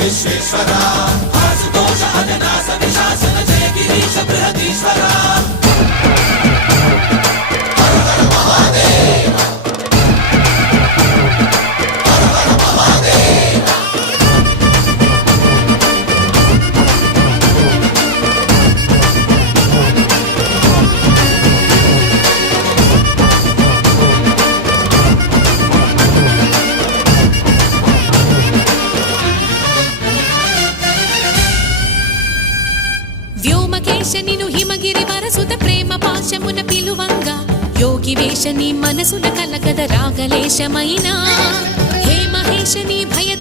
విశ్వేశ్వరా ఆశుతోష అజనాస విశాసన జయ గిరీశ బృహదీశ్వరా హర హర మహాదేవ హర హర మహాదేవ వ్యోమకేశనిను హిమగిరి వరసుత ప్రేమ పాశమున పిలువంగా యోగి వేషని మనసున కలకద రాగలేశమైనా హే మహేశని భయ